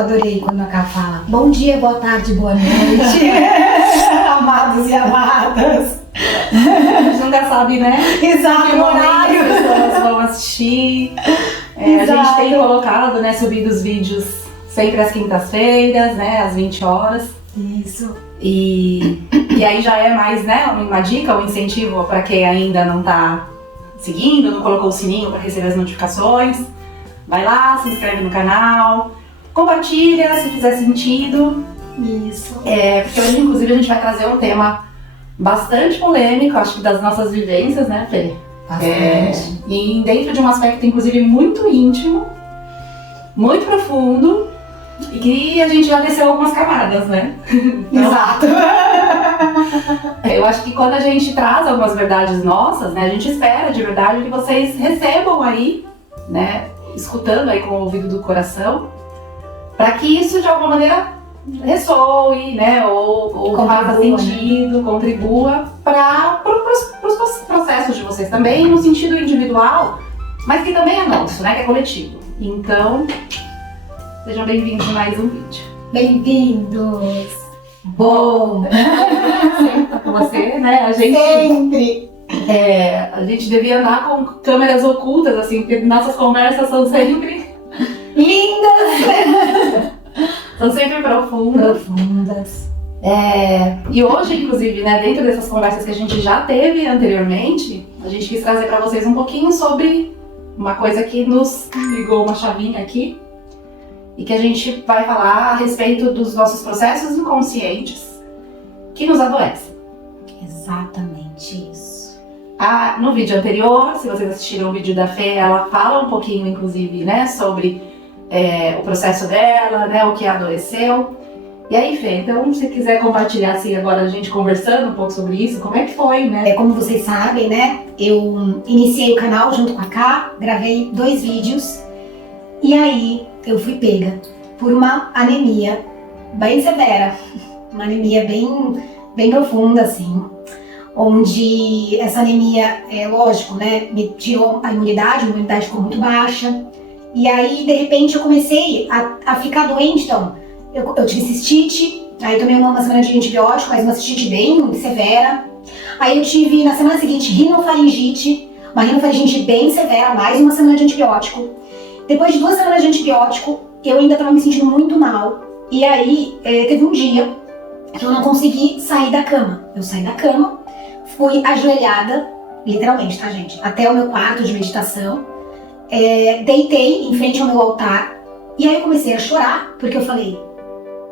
adorei quando a Ká fala bom dia, boa tarde, boa noite, amados e amadas. A gente nunca sabe, né? Exato, Que o momento horário. as pessoas vão assistir. A gente tem colocado, né, subido os vídeos sempre às quintas-feiras, né, às 20 horas. Isso. E aí já é mais, né, uma dica, um incentivo para quem ainda não tá seguindo, não colocou o sininho para receber as notificações. Vai lá, se inscreve no canal, compartilha se fizer sentido. Isso. Porque hoje, inclusive, a gente vai trazer um tema bastante polêmico, acho que das nossas vivências, né, Fê? Bastante. E dentro de um aspecto, inclusive, muito íntimo, muito profundo, e que a gente já desceu algumas camadas, né? Então, Exato. eu acho que quando a gente traz algumas verdades nossas, né, a gente espera de verdade que vocês recebam aí, né, escutando aí com o ouvido do coração, para que isso de alguma maneira ressoe, né, ou faça sentido, contribua para os processos de vocês também, no sentido individual, mas que também é nosso, né, que é coletivo. Então, sejam bem-vindos a mais um vídeo. Bem-vindos. Bom, sempre com você, né, Sempre. a gente devia andar com câmeras ocultas, assim, porque nossas conversas são sempre Lindas. são sempre profundas. Profundas. E hoje, inclusive, né, dentro dessas conversas que a gente já teve anteriormente, a gente quis trazer para vocês um pouquinho sobre uma coisa que nos ligou uma chavinha aqui e que a gente vai falar a respeito dos nossos processos inconscientes que nos adoecem. Exatamente isso. No vídeo anterior, se vocês assistiram o vídeo da Fê, ela fala um pouquinho, inclusive, né, sobre o processo dela, né, o que a adoeceu. E aí, Fê, então, se quiser compartilhar, assim, agora a gente conversando um pouco sobre isso, como é que foi, né? Como vocês sabem, né, eu iniciei o canal junto com a Ká, gravei 2 vídeos, e aí eu fui pega por uma anemia bem severa, uma anemia bem profunda, assim, onde essa anemia, lógico, né, me tirou a imunidade ficou muito baixa, e aí, de repente, eu comecei a ficar doente. Então, eu tive cistite, aí tomei uma semana de antibiótico, mas uma cistite bem severa. Aí eu tive, na semana seguinte, uma rinofaringite bem severa, mais uma semana de antibiótico. Depois de 2 semanas de antibiótico, eu ainda estava me sentindo muito mal. E aí, teve um dia que eu não consegui sair da cama. Eu saí da cama, fui ajoelhada, literalmente, tá, gente? Até o meu quarto de meditação. Deitei em frente ao meu altar. E aí eu comecei a chorar, porque eu falei,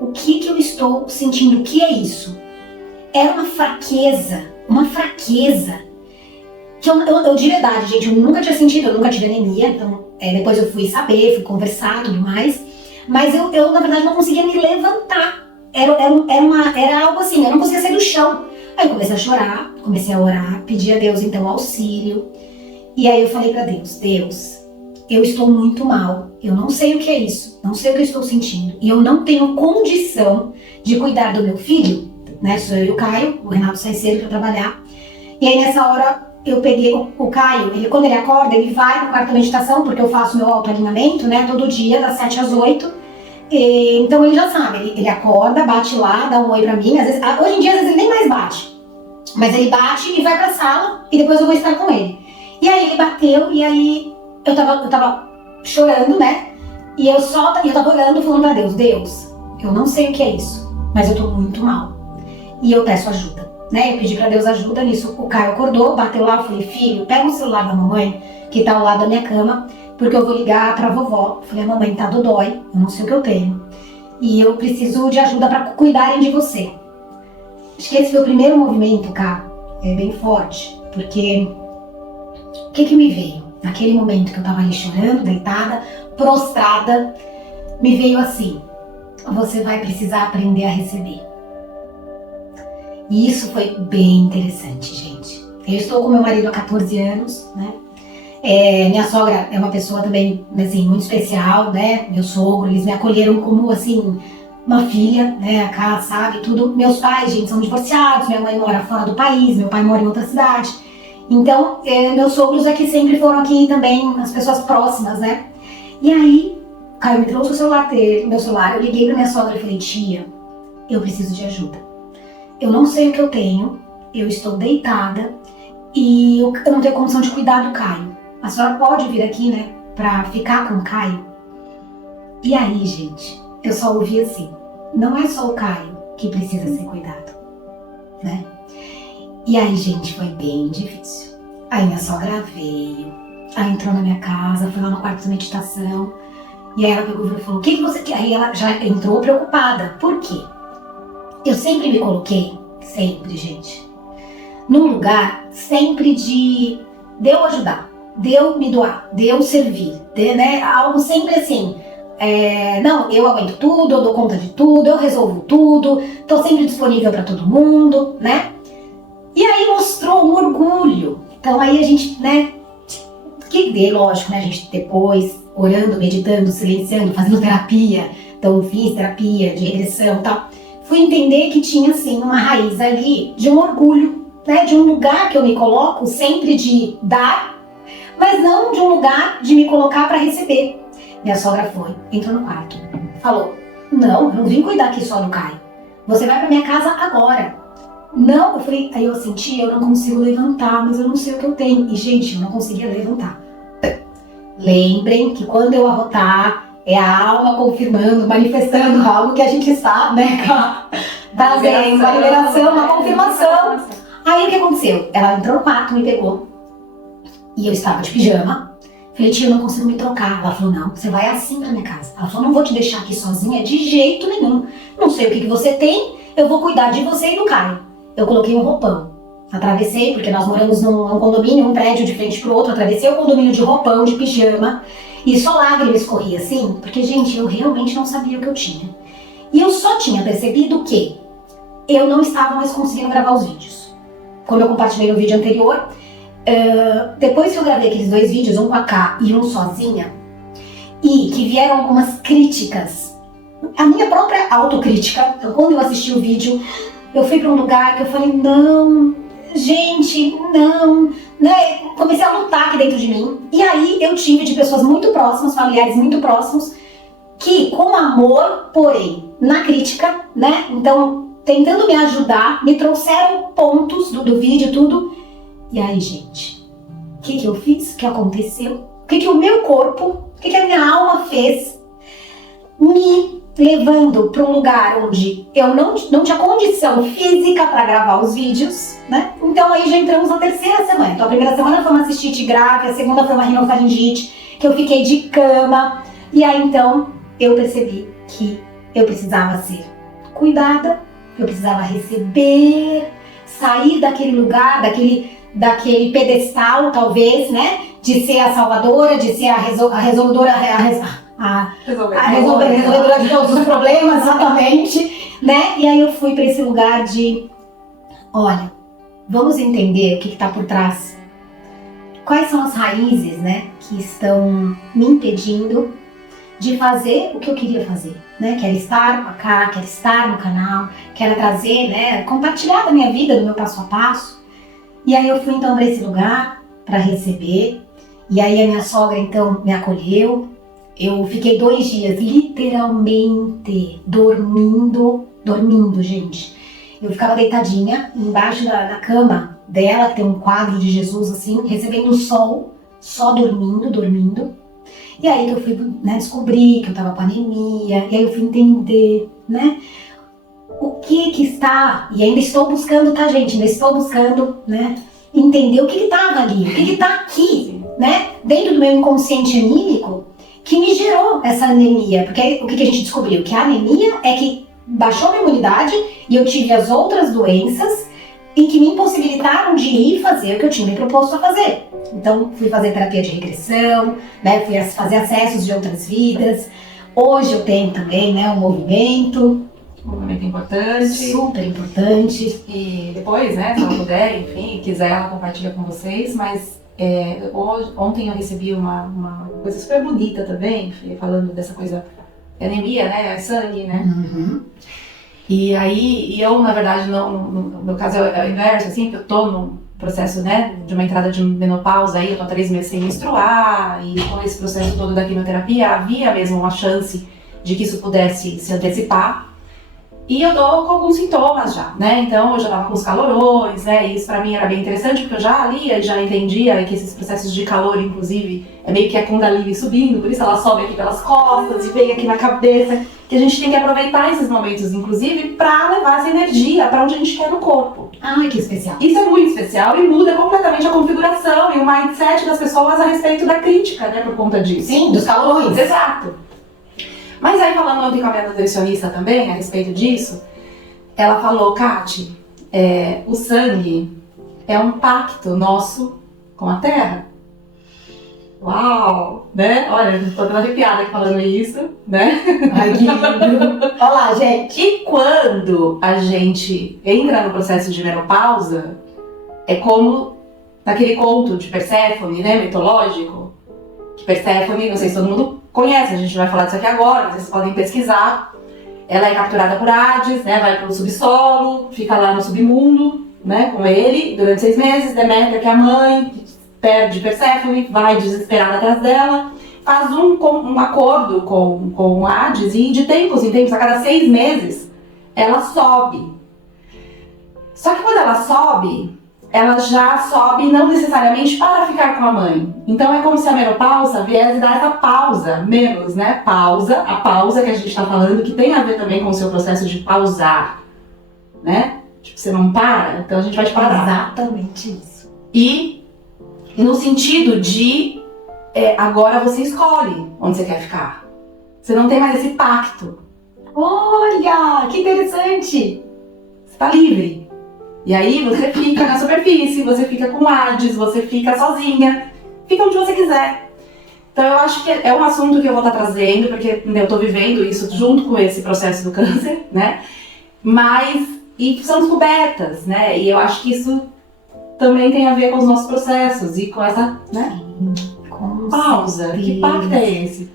o que eu estou sentindo? O que é isso? Era uma fraqueza, que eu de verdade, gente, eu nunca tinha sentido, eu nunca tive anemia, então depois eu fui saber, fui conversar, tudo mais, mas eu na verdade não conseguia me levantar, era algo assim, eu não conseguia sair do chão. Aí eu comecei a chorar, comecei a orar, pedi a Deus então auxílio, e aí eu falei pra Deus, eu estou muito mal, eu não sei o que é isso, não sei o que eu estou sentindo, e eu não tenho condição de cuidar do meu filho, né, sou eu e o Caio, o Renato sai cedo para trabalhar, e aí nessa hora eu peguei o Caio, quando ele acorda, ele vai pro quarto da meditação, porque eu faço meu autoalinhamento, né, todo dia, das 7 às 8, então ele já sabe, ele acorda, bate lá, dá um oi pra mim, às vezes, hoje em dia às vezes ele nem mais bate, mas ele bate e vai pra sala, e depois eu vou estar com ele. E aí ele bateu, e aí eu tava chorando, né? E eu tava orando, falando pra Deus, eu não sei o que é isso, mas eu tô muito mal. E eu peço ajuda, né? Eu pedi pra Deus ajuda nisso. O Caio acordou, bateu lá, eu falei, filho, pega o celular da mamãe, que tá ao lado da minha cama, porque eu vou ligar pra vovó. Eu falei, a mamãe tá dodói, eu não sei o que eu tenho. E eu preciso de ajuda pra cuidarem de você. Acho que esse foi o primeiro movimento, Cá, bem forte, porque o que me veio? Naquele momento que eu tava ali chorando, deitada, prostrada, me veio assim, você vai precisar aprender a receber. E isso foi bem interessante, gente. Eu estou com meu marido há 14 anos, né? Minha sogra é uma pessoa também, assim, muito especial, né? Meu sogro, eles me acolheram como, assim, uma filha, né? A Cá sabe tudo. Meus pais, gente, são divorciados, minha mãe mora fora do país, meu pai mora em outra cidade. Então, meus sogros aqui sempre foram aqui também, as pessoas próximas, né? E aí, Caio me trouxe o celular dele, meu celular, eu liguei pra minha sogra e falei, tia, eu preciso de ajuda. Eu não sei o que eu tenho, eu estou deitada e eu não tenho condição de cuidar do Caio. A senhora pode vir aqui, né, pra ficar com o Caio? E aí, gente, eu só ouvi assim, não é só o Caio que precisa ser cuidado, né? E aí, gente, foi bem difícil. Aí minha sogra veio, aí entrou na minha casa, foi lá no quarto de meditação, e aí ela pegou e falou, o que você quer? Aí ela já entrou preocupada. Por quê? Eu sempre me coloquei, sempre, gente, num lugar sempre de eu ajudar, de eu me doar, de eu servir, né? Algo sempre assim, não, eu aguento tudo, eu dou conta de tudo, eu resolvo tudo, tô sempre disponível pra todo mundo, né? E aí mostrou um orgulho. Então aí a gente, né, que vê, lógico, né, a gente depois, orando, meditando, silenciando, fazendo terapia, então fiz terapia de regressão e tal, fui entender que tinha, assim, uma raiz ali de um orgulho, né, de um lugar que eu me coloco sempre de dar, mas não de um lugar de me colocar para receber. Minha sogra foi, entrou no quarto, falou, não, eu não vim cuidar aqui só do Caio, você vai pra minha casa agora. Não, eu falei, aí eu senti, eu não consigo levantar, mas eu não sei o que eu tenho. E, gente, eu não conseguia levantar. Lembrem que quando eu arrotar, é a alma confirmando, manifestando algo que a gente está, né, trazendo, uma liberação, uma confirmação. Aí o que aconteceu? Ela entrou no quarto, me pegou, e eu estava de pijama. Falei, tia, eu não consigo me trocar. Ela falou, não, você vai assim pra minha casa. Ela falou, não vou te deixar aqui sozinha de jeito nenhum. Não sei o que você tem, eu vou cuidar de você e do Caio. Eu coloquei um roupão, atravessei, porque nós moramos num condomínio, um prédio de frente pro outro, atravessei o condomínio de roupão, de pijama, e só lágrima escorria assim, porque, gente, eu realmente não sabia o que eu tinha. E eu só tinha percebido que eu não estava mais conseguindo gravar os vídeos. Como eu compartilhei no vídeo anterior, depois que eu gravei aqueles 2 vídeos, um com a K e um sozinha, e que vieram algumas críticas, a minha própria autocrítica, então, quando eu assisti o vídeo, eu fui para um lugar que eu falei, não, gente, não, né? Comecei a lutar aqui dentro de mim. E aí eu tive de pessoas muito próximas, familiares muito próximos, que com amor, porém, na crítica, né? Então, tentando me ajudar, me trouxeram pontos do vídeo, tudo. E aí, gente, o que eu fiz? O que aconteceu? O que o meu corpo, o que a minha alma fez? Me levando para um lugar onde eu não tinha condição física para gravar os vídeos, né? Então aí já entramos na 3ª semana. Então a primeira semana foi uma cistite grave, a segunda foi uma rinofaringite, que eu fiquei de cama. E aí então eu percebi que eu precisava ser cuidada, eu precisava receber, sair daquele lugar, daquele pedestal, talvez, né? De ser a salvadora, de ser a resolvedora, a resolvedora de todos os problemas, exatamente, né? E aí eu fui para esse lugar de, olha, vamos entender o que está por trás. Quais são as raízes, né, que estão me impedindo de fazer o que eu queria fazer, né? Quero estar com a Ká, quero estar no canal, quero trazer, né, compartilhar da minha vida, do meu passo a passo. E aí eu fui então para esse lugar para receber. E aí a minha sogra então me acolheu. Eu fiquei 2 dias literalmente dormindo, gente. Eu ficava deitadinha embaixo da cama dela, que tem um quadro de Jesus assim, recebendo o sol, só dormindo. E aí que eu fui, né, descobrir que eu tava com anemia, e aí eu fui entender, né, o que está, e ainda estou buscando, tá, gente? Ainda estou buscando, né, entender o que estava ali, o que tá aqui, né, dentro do meu inconsciente anímico, que me gerou essa anemia. Porque o que a gente descobriu? Que a anemia é que baixou minha imunidade e eu tive as outras doenças em que me impossibilitaram de ir fazer o que eu tinha me proposto a fazer. Então, fui fazer terapia de regressão, né, fui fazer acessos de outras vidas. Hoje eu tenho também, né, um movimento importante. Super importante. E depois, né, se ela puder, enfim, quiser, ela compartilha com vocês, mas ontem eu recebi uma coisa super bonita também, falando dessa coisa de anemia, né, sangue, né? Uhum. E aí, eu, na verdade, no meu caso é o inverso, assim, que eu tô processo, né, de uma entrada de menopausa, aí eu tô 3 meses sem menstruar, e com esse processo todo da quimioterapia, havia mesmo uma chance de que isso pudesse se antecipar. E eu tô com alguns sintomas já, né? Então eu já tava com os calorões, né? E isso pra mim era bem interessante, porque eu já lia e já entendia que esses processos de calor, inclusive, é meio que a Kundalini subindo, por isso ela sobe aqui pelas costas e vem aqui na cabeça. Que a gente tem que aproveitar esses momentos, inclusive, pra levar essa energia pra onde a gente quer no corpo. Ai, que especial. Isso é muito especial e muda completamente a configuração e o mindset das pessoas a respeito da crítica, né? Por conta disso. Sim, dos calorões. Exato. Mas aí, falando ontem com a minha nutricionista também, a respeito disso, ela falou, Kati, o sangue é um pacto nosso com a terra. Uau! Né? Olha, tô toda arrepiada aqui falando isso, né? Ai, que lindo. Olha lá, gente. E quando a gente entra no processo de menopausa, é como naquele conto de Perséfone, né, mitológico, que Perséfone, não sei se todo mundo conhece, a gente vai falar disso aqui agora, vocês podem pesquisar. Ela é capturada por Hades, né, vai pro subsolo, fica lá no submundo, né, com ele, durante 6 meses. Deméter, que é a mãe, perde Perséfone, vai desesperada atrás dela, faz um acordo com Hades e de tempos em tempos, a cada 6 meses, ela sobe. Só que quando ela sobe, ela já sobe não necessariamente para ficar com a mãe. Então é como se a menopausa viesse dar essa pausa, menos, né? Pausa, a pausa que a gente está falando, que tem a ver também com o seu processo de pausar, né? Tipo, você não para, então a gente vai te parar. Exatamente isso. E no sentido de, agora você escolhe onde você quer ficar. Você não tem mais esse pacto. Olha, que interessante. Você tá livre. E aí você fica na superfície, você fica com Hades, você fica sozinha, fica onde você quiser. Então eu acho que é um assunto que eu vou estar trazendo, porque eu tô vivendo isso junto com esse processo do câncer, né? E são descobertas, né? E eu acho que isso também tem a ver com os nossos processos e com essa, né? Com Pausa. certeza. Que pacto é esse? Com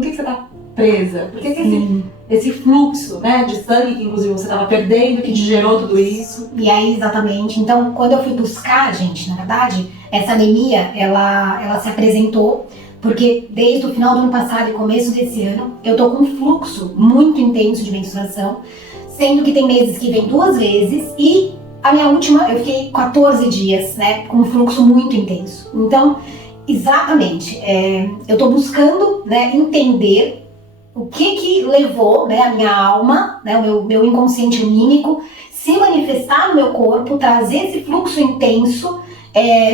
que você tá presa? Por que esse fluxo, né, de sangue que inclusive você estava perdendo, que te gerou tudo isso? E aí, exatamente. Então, quando eu fui buscar, gente, na verdade, essa anemia, ela se apresentou porque desde o final do ano passado e começo desse ano, eu tô com um fluxo muito intenso de menstruação, sendo que tem meses que vem 2 vezes e a minha última, eu fiquei 14 dias, né, com um fluxo muito intenso. Então, exatamente, eu tô buscando, né, entender o que levou, né, a minha alma, né, o meu inconsciente anímico, se manifestar no meu corpo, trazer esse fluxo intenso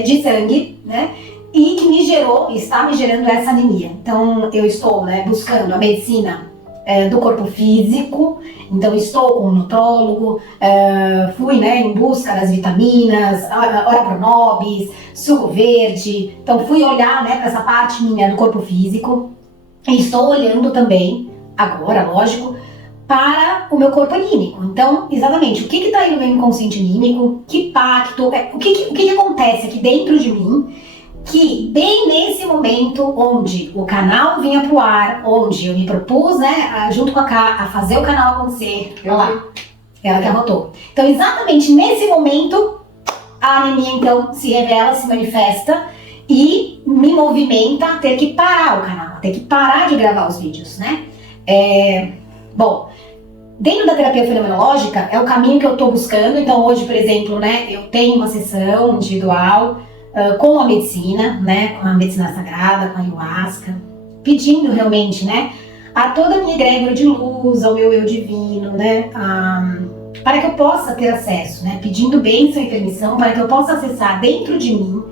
de sangue, né, e que me gerou, está me gerando essa anemia. Então, eu estou, né, buscando a medicina do corpo físico, então estou com um nutrólogo, fui, né, em busca das vitaminas, ora pronobis, suco verde, então fui olhar, né, para essa parte minha do corpo físico. E estou olhando também, agora, lógico, para o meu corpo anímico. Então, exatamente, o que está aí no meu inconsciente anímico, que pacto, o que acontece aqui dentro de mim, que bem nesse momento onde o canal vinha pro ar, onde eu me propus, né, junto com a Ká, a fazer o canal acontecer, olha lá, ela que arrotou. Então, exatamente nesse momento, a anemia, então, se revela, se manifesta, e me movimenta a ter que parar o canal, a ter que parar de gravar os vídeos, né? Bom, dentro da terapia fenomenológica é o caminho que eu estou buscando. Então hoje, por exemplo, né, eu tenho uma sessão individual com a medicina, né, com a medicina sagrada, com a ayahuasca, pedindo realmente, né, a toda a minha egrégora de luz, ao meu eu divino, né, para que eu possa ter acesso, né, pedindo bênção e permissão para que eu possa acessar dentro de mim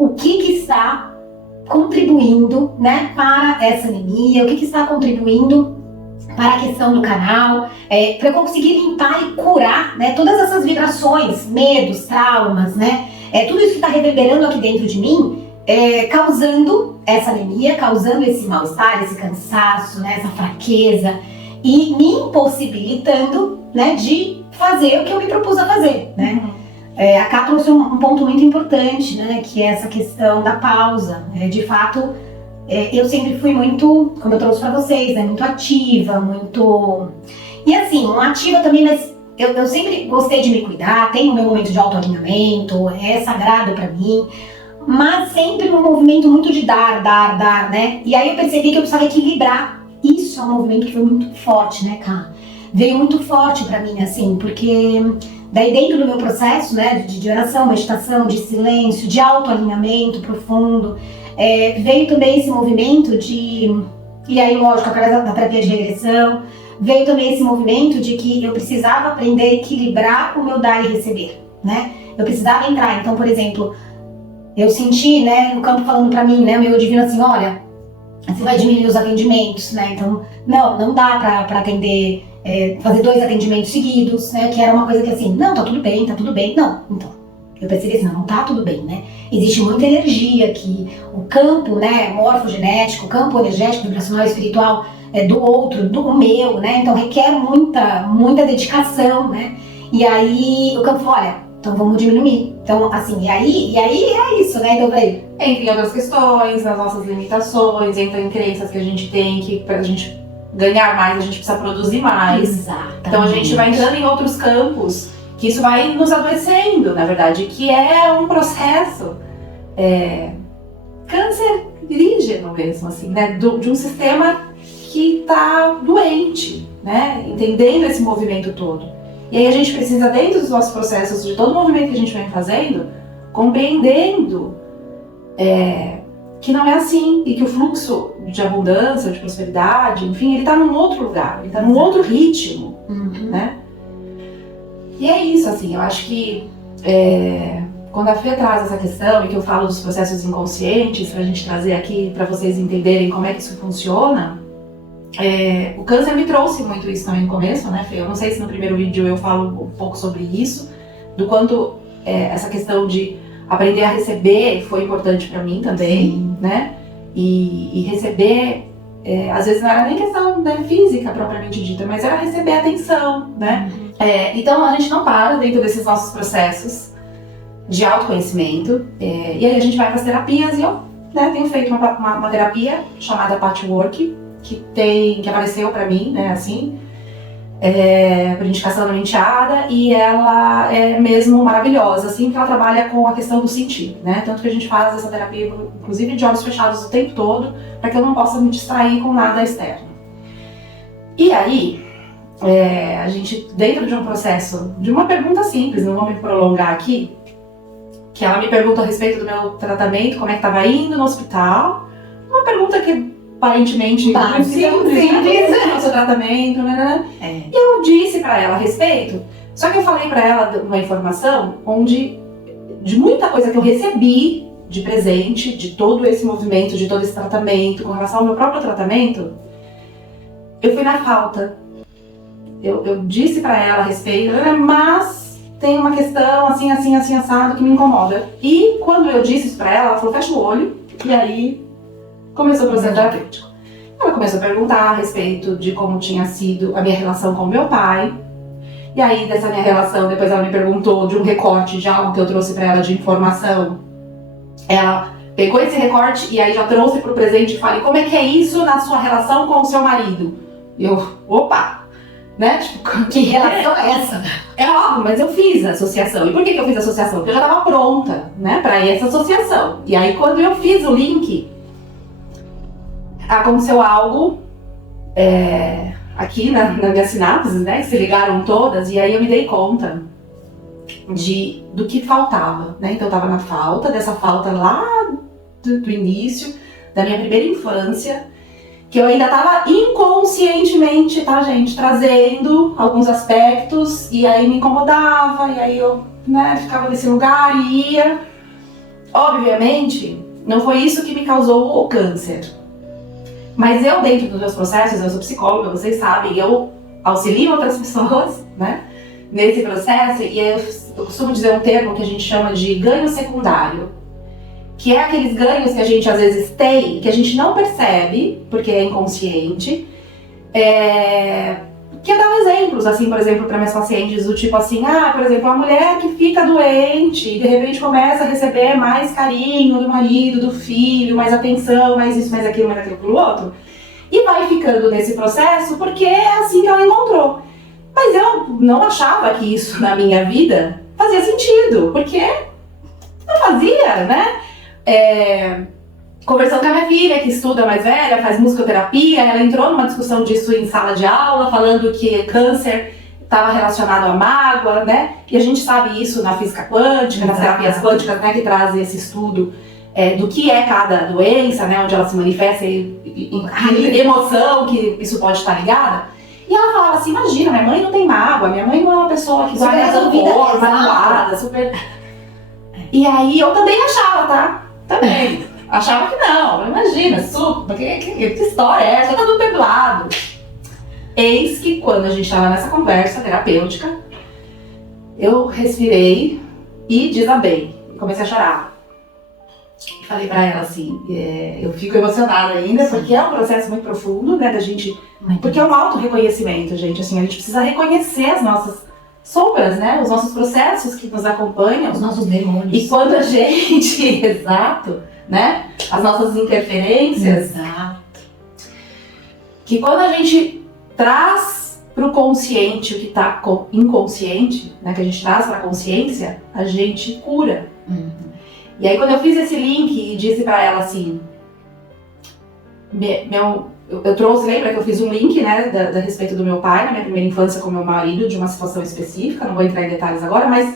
o que está contribuindo, né, para essa anemia, o que está contribuindo para a questão do canal, para eu conseguir limpar e curar, né, todas essas vibrações, medos, traumas, né, tudo isso que está reverberando aqui dentro de mim, causando essa anemia, causando esse mal-estar, esse cansaço, né, essa fraqueza e me impossibilitando, né, de fazer o que eu me propus a fazer, né. A Ká trouxe um ponto muito importante, né, que é essa questão da pausa. De fato, eu sempre fui muito, como eu trouxe para vocês, né, muito ativa, muito... E assim, ativa também, mas eu sempre gostei de me cuidar, tenho o meu momento de autoalinhamento, é sagrado pra mim, mas sempre num movimento muito de dar, né? E aí eu percebi que eu precisava equilibrar. Isso é um movimento que foi muito forte, né, Ká? Veio muito forte pra mim, assim, porque daí dentro do meu processo, né, de oração, meditação, de silêncio, de autoalinhamento profundo, veio também esse movimento de, e aí lógico, através da terapia de regressão, veio também esse movimento de que eu precisava aprender a equilibrar o meu dar e receber, né? Eu precisava entrar, então, por exemplo, eu senti, né, o campo falando pra mim, né, o meu divino assim, olha, você vai diminuir os atendimentos, né, então, não dá pra atender, fazer 2 atendimentos seguidos, né, que era uma coisa que assim, não, tá tudo bem, não, então, eu percebi assim, não tá tudo bem, né, existe muita energia aqui, o campo, né, morfogenético, o campo energético, vibracional e espiritual, do outro, do meu, né, então requer muita dedicação, né, e aí o campo falou, olha, então vamos diminuir. Então, assim, e aí é isso, né? Então eu falei. Entra em outras questões, nas nossas limitações, entra em crenças que a gente tem, que pra gente ganhar mais, a gente precisa produzir mais. Exatamente. Então a gente vai entrando em outros campos, que isso vai nos adoecendo, na verdade, que é um processo cancerígeno mesmo, assim, né? De um sistema que tá doente, né? Entendendo esse movimento todo. E aí a gente precisa, dentro dos nossos processos, de todo o movimento que a gente vem fazendo, compreendendo que não é assim, e que o fluxo de abundância, de prosperidade, enfim, ele está num outro lugar, ele está num outro ritmo, né? E é isso, assim, eu acho que quando a Fê traz essa questão, e que eu falo dos processos inconscientes, pra gente trazer aqui, para vocês entenderem como é que isso funciona, o câncer me trouxe muito isso também no começo, né, Fê? Eu não sei se no primeiro vídeo eu falo um pouco sobre isso, do quanto essa questão de aprender a receber foi importante para mim também, sim, né? E receber, às vezes não era nem questão da física propriamente dita, mas era receber atenção, né? Então a gente não para dentro desses nossos processos de autoconhecimento, e aí a gente vai para as terapias, e eu tenho feito uma terapia chamada Patchwork, que apareceu pra mim, né, assim, por indicação da minha enteada, e ela é mesmo maravilhosa, assim, porque ela trabalha com a questão do sentir, né, tanto que a gente faz essa terapia, inclusive de olhos fechados o tempo todo, para que eu não possa me distrair com nada externo. E aí, a gente, dentro de um processo, de uma pergunta simples, não vou me prolongar aqui, que ela me perguntou a respeito do meu tratamento, como é que estava indo no hospital, uma pergunta que aparentemente simples, o seu tratamento, né? E eu disse pra ela a respeito, só que eu falei pra ela uma informação onde, de muita coisa que eu recebi de presente, de todo esse movimento, de todo esse tratamento, com relação ao meu próprio tratamento, eu fui na falta. Eu disse pra ela a respeito, mas tem uma questão assim, assado, que me incomoda. E quando eu disse isso pra ela falou, fecha o olho, e aí começou o processo terapêutico. Ela começou a perguntar a respeito de como tinha sido a minha relação com o meu pai. E aí, dessa minha relação, depois ela me perguntou de um recorte de algo que eu trouxe pra ela de informação. Ela pegou esse recorte e aí já trouxe pro presente e falei, como é que é isso na sua relação com o seu marido? E eu, opa! Né? Tipo, que relação é essa? É óbvio, mas eu fiz a associação. E por que eu fiz a associação? Porque eu já estava pronta, né, pra essa associação. E aí, quando eu fiz o link, aconteceu algo aqui nas minhas sinapses, né, que se ligaram todas, e aí eu me dei conta do que faltava, né? Então eu tava na falta, dessa falta lá do início, da minha primeira infância, que eu ainda tava inconscientemente, tá, gente, trazendo alguns aspectos, e aí me incomodava, e aí eu, né, ficava nesse lugar e ia. Obviamente, não foi isso que me causou o câncer. Mas eu, dentro dos meus processos, eu sou psicóloga, vocês sabem, eu auxilio outras pessoas, né, nesse processo, e eu costumo dizer um termo que a gente chama de ganho secundário, que é aqueles ganhos que a gente às vezes tem, que a gente não percebe, porque é inconsciente, que eu dou exemplos, assim, por exemplo, para minhas pacientes, do tipo assim, por exemplo, uma mulher que fica doente e de repente começa a receber mais carinho do marido, do filho, mais atenção, mais isso, mais aquilo pelo outro, e vai ficando nesse processo porque é assim que ela encontrou. Mas eu não achava que isso na minha vida fazia sentido, porque não fazia, né? Conversando com a minha filha, que estuda mais velha, faz musicoterapia, ela entrou numa discussão disso em sala de aula, falando que câncer estava relacionado à mágoa, né? E a gente sabe isso na física quântica, nas terapias quânticas, né, que trazem esse estudo do que é cada doença, né, onde ela se manifesta e emoção que isso pode estar ligada. E ela falava assim, imagina, minha mãe não tem mágoa, minha mãe não é uma pessoa que vai rancor, magoada, super... E aí eu também achava, tá? Também. Achava que não, imagina, super, que história é essa? Tá tudo perdoado. Eis que quando a gente estava nessa conversa terapêutica, eu respirei e desabei. Comecei a chorar. E falei pra ela assim, eu fico emocionada ainda, porque é um processo muito profundo, né, da gente... Porque é um auto-reconhecimento, gente, assim, a gente precisa reconhecer as nossas sombras, né, os nossos processos que nos acompanham. Os nossos demônios. E quando a gente... Exato, né, as nossas interferências. Exato. Que quando a gente traz pro consciente o que tá inconsciente, né, que a gente traz pra consciência, a gente cura. E aí quando eu fiz esse link e disse pra ela assim, eu trouxe, lembra que eu fiz um link, né, a respeito do meu pai, na minha primeira infância com meu marido, de uma situação específica, não vou entrar em detalhes agora, mas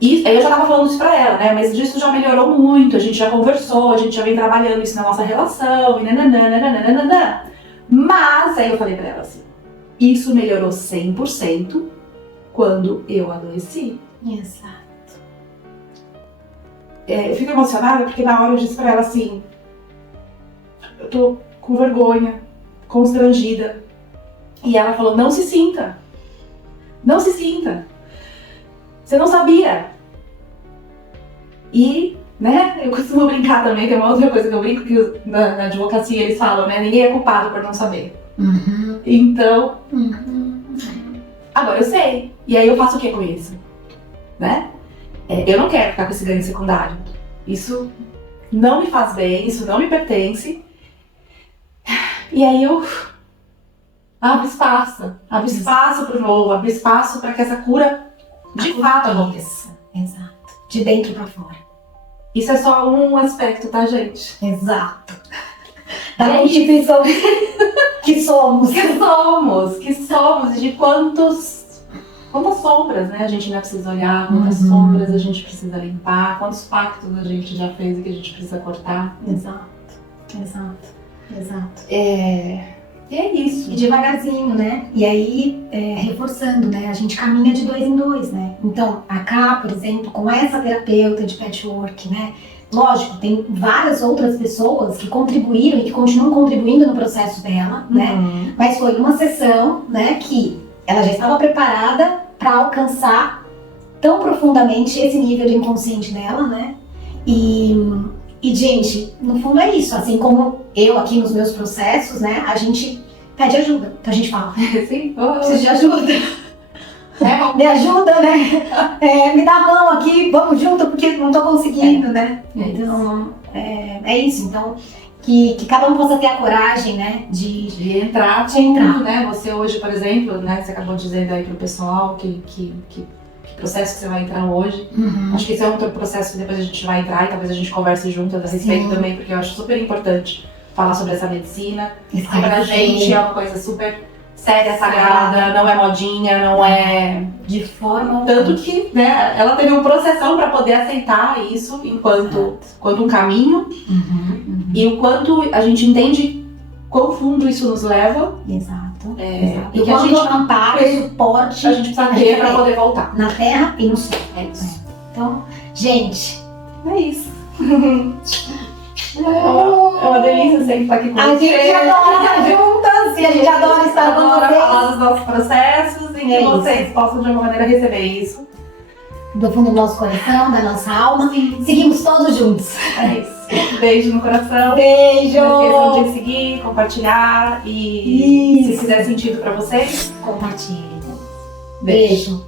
aí eu já tava falando isso pra ela, né, mas disso já melhorou muito, a gente já conversou, a gente já vem trabalhando isso na nossa relação, e nananana. Mas aí eu falei pra ela assim, isso melhorou 100% quando eu adoeci. Exato. Eu fico emocionada porque na hora eu disse pra ela assim, eu tô com vergonha, constrangida. E ela falou, não se sinta. Não se sinta. Você não sabia. E, né, eu costumo brincar também, que é uma outra coisa que eu brinco, que na advocacia eles falam, né, ninguém é culpado por não saber. Então, agora eu sei. E aí eu faço o que com isso? Né? Eu não quero ficar com esse ganho secundário. Isso não me faz bem, isso não me pertence. E aí eu abro espaço pro novo, abro espaço para que essa cura de fato aconteça. Exato. De dentro pra fora. Isso é só um aspecto, tá, gente? Exato. Da constituição que somos. Que somos, e de quantas sombras, né, a gente ainda precisa olhar, quantas sombras a gente precisa limpar, quantos pactos a gente já fez e que a gente precisa cortar. Exato. E é isso. E devagarzinho, né? E aí, reforçando, né? A gente caminha de 2 em 2, né? Então, a Cá, por exemplo, com essa terapeuta de patchwork, né? Lógico, tem várias outras pessoas que contribuíram e que continuam contribuindo no processo dela, né? Mas foi uma sessão, né, que ela já estava preparada para alcançar tão profundamente esse nível de inconsciente dela, né? E, gente, no fundo é isso. Assim como eu aqui nos meus processos, né? A gente pede ajuda. Então a gente fala, sim, preciso de ajuda. Me ajuda, né? Me dá a mão aqui, vamos junto, porque não tô conseguindo, né? Então, é isso. Então, que cada um possa ter a coragem, né? De entrar. Né? Você hoje, por exemplo, né? Você acabou dizendo aí pro pessoal que processo que você vai entrar hoje. Acho que esse é outro processo que depois a gente vai entrar e talvez a gente converse juntas a respeito também, porque eu acho super importante falar sobre essa medicina. Que pra gente é uma coisa super séria, sagrada, não é modinha, não é de forma... Tanto que, né, ela teve um processão para poder aceitar isso enquanto um caminho. E o quanto a gente entende quão fundo isso nos leva. Exato. E o quanto amparo e suporte a gente precisa ter para poder voltar. Na terra e no céu. É isso. Então, gente, é isso. É uma delícia sempre estar aqui com vocês. A gente adora estar juntas e a gente adora estar com vocês. Falar dos nossos processos e que vocês possam de alguma maneira receber isso. Do fundo do nosso coração, da nossa alma. Seguimos todos juntos. É isso. Beijo no coração. Beijo! Não esqueçam de seguir, compartilhar e se fizer sentido pra vocês, compartilhem. Beijo.